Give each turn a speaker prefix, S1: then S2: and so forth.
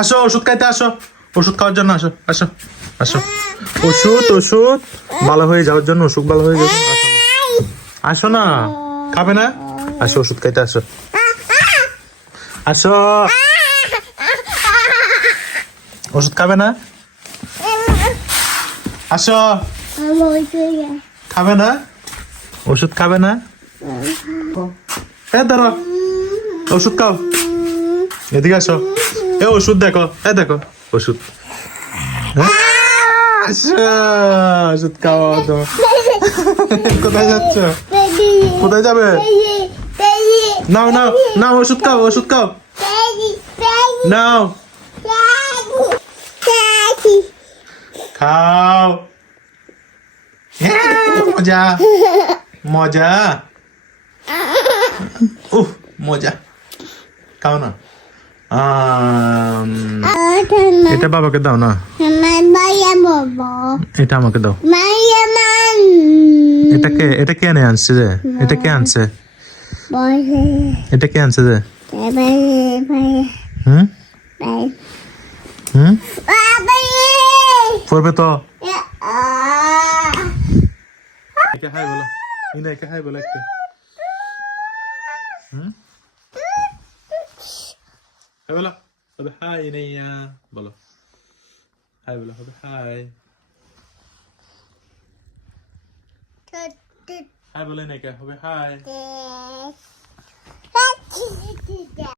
S1: আসো, ওষুধ খাইতে আসো। ওষুধ খাওয়ার জন্য আসো আসো আসো। ওষুধ ওষুধ। ভালো হয়ে যাওয়ার জন্য ওষুধ ভালো হয়ে যাবে। আসো না। খাবে না? আসো, ওষুধ খাইতে আসো। আসো। ওষুধ খাবে না? আসো। খাবে না? ওষুধ খাবে না? এ ধরো ওষুধ খাও। এদিকে আসো। এ ওষুধ দেখো এ দেখো ওষুধ? আসো, ওষুধ খাও তো কোথায় যাচ্ছ? কোথায় যাবে? নাও নাও নাও ওষুধ খাও ওষুধ খাও। নাও। খাও। মজা মজা। উহ মজা। খাও না। এটা বাবাকে দাও না। এটা আমাকে দাও। এটা কে এটা কে এনে আনছে যে? এটা কে আনছে? এটা কে আনছে যে? হুম? হুম? পড়বে তো। হাই বলো। ইনা হাই বলো একটা। হুম? হাই বলো হবে হাই ইনাইয়া বলো হাই বলো হবে হাই হাই বলে নাকি হবে হাই
S2: Yeah.